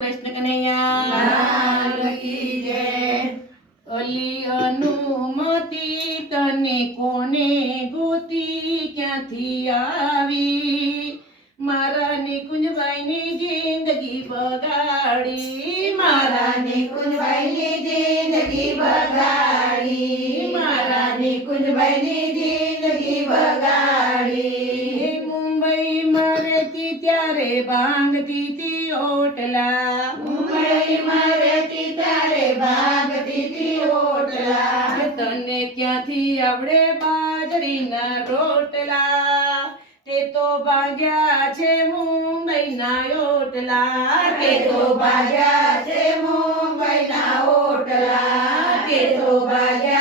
કૃષ્ણ કનૈયા અલી અનુમતિ તને કોને ગોતી ક્યાંથી આવી? મારા નિકુંજભાઈની જિંદગી બગાડી. મારા નિકુંજભાઈની જિંદગી બગાડી. મારા નિકુંજભાઈની જિંદગી બગાડી. ત્યારે ભાંગતી તી ઓટલા. મુંબઈમાં મરતી ત્યારે ભાગતી તી ઓટલા. તને ક્યાંથી આવડે બાજરીના રોટલા? તે તો ભાગ્યા છે મુંબઈના ઓટલા. તે તો ભાગ્યા છે મુંબઈના ઓટલા. કે તો ભાગ્યા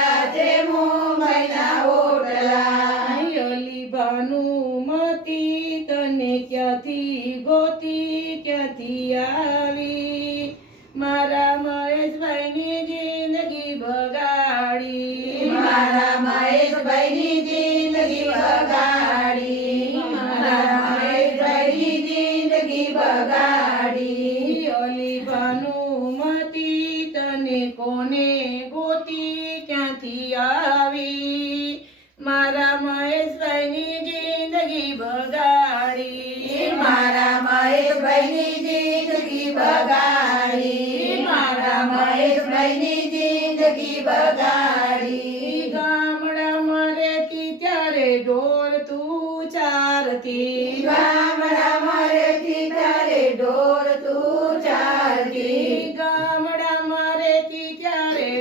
જિંદગી બગાડી અલી ભાનુમતી તને કોને ગોતી ક્યાંથી આવી મારા મહેશભાઈની જિંદગી બગાડી મારા મહેશભાઈની જિંદગી બગાડી મારા મહેશભાઈની જિંદગી બગાડી ગામડામાં રહેતી ત્યારે ઢોર તું ચારતી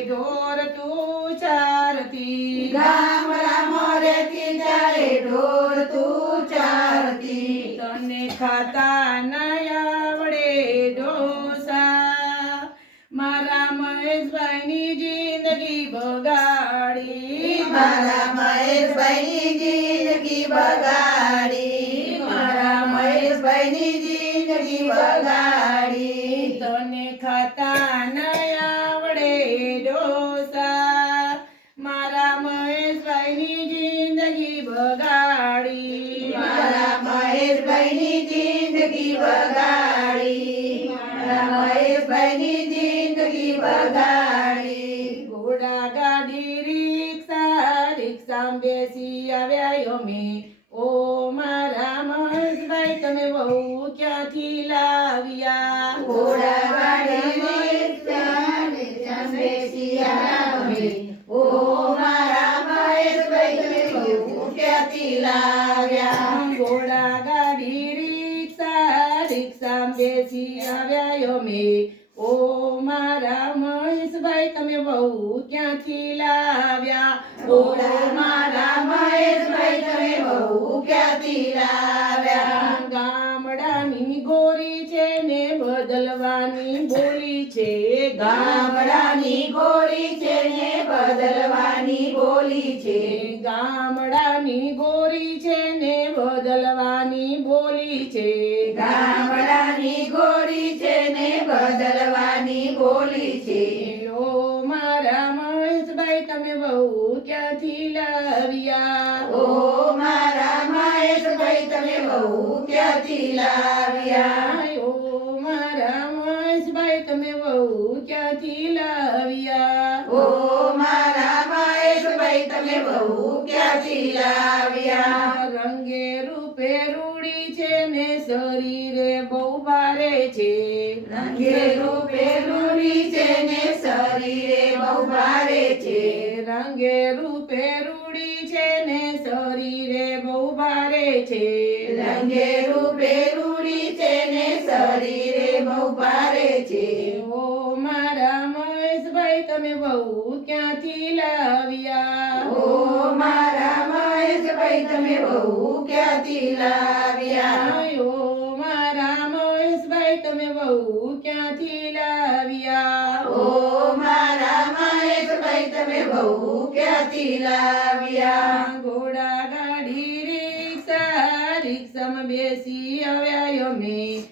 ઢોર તું ચારતી. ગામડામાં રહેતી ત્યારે ઢોર તું ચારતી. તને ખાતા ના આવડે ઢોસા. મારા મહેશભાઈની જિંદગી બગાડી. મારા મહેશભાઈની જિંદગી બગાડી. મારા મહેશભાઈની જિંદગી બગાડી. બગાડી મારા મહેશભાઈની જિંદગી બગાડી મારા મહેશભાઈની જિંદગી બગાડી ઘોડા ગાડી રિક્ષા રિક્ષા બેસી આવ્યા અમે. ઓ મારા મહેશભાઈ તમે બહુ ક્યાંથી લાવ્યા? ઘોડા ગાડી લાવ્યા ઘોડા ગાડી રિક્ષા રિક્ષામાં બેસી આવ્યા અમે ઓ મારા મહેશભાઈ તમે બહુ ક્યાંથી લાવ્યા ઘોડા મારા મહેશભાઈ તમે બહુ ક્યાંથી લાવ્યા ગામડાની ગોરી છે ને બદલવાની બોલી છે. ગામડાની ગોળી છે ને બદલવાની બોલી છે. ગામડાની ગોળી છે ને બદલવાની બોલી છે. ઓ મારા મહેશભાઈ તમે બહુ ક્યાંથી લાવ્યા? ઓ મારા મહેશભાઈ તમે બહુ ક્યાંથી લાવ્યા? ઓ મારા મહેશભાઈ તમે બહુ ક્યાંથી લાવ્યા? ઓ મારા મહેશભાઈ તમે બહુ ક્યાંથી લાવ્યા? રંગે શરીરે બહુ ભારે છે. રંગે રૂપે રૂડી છે ને શરીરે બહુ ભારે છે. રંગે રૂપે રૂડી છે ને શરીરે બહુ ભારે છે. રંગે રૂપે રૂડી છે ને શરીરે બહુ ભારે છે. ઓ મારા મહેશભાઈ તમે બહુ ક્યાંથી લાવ્યા? ઓ મારા મહેશભાઈ તમે બહુ ક્યાંથી લાવ્યા? બહુ ક્યાંથી લાવ્યા? ઓ મારા મહેશભાઈ તમે બહુ ક્યાંથી લાવ્યા? ઘોડા ગાડી રિક્ષા રિક્ષામાં બેસી આવ્યા અમે.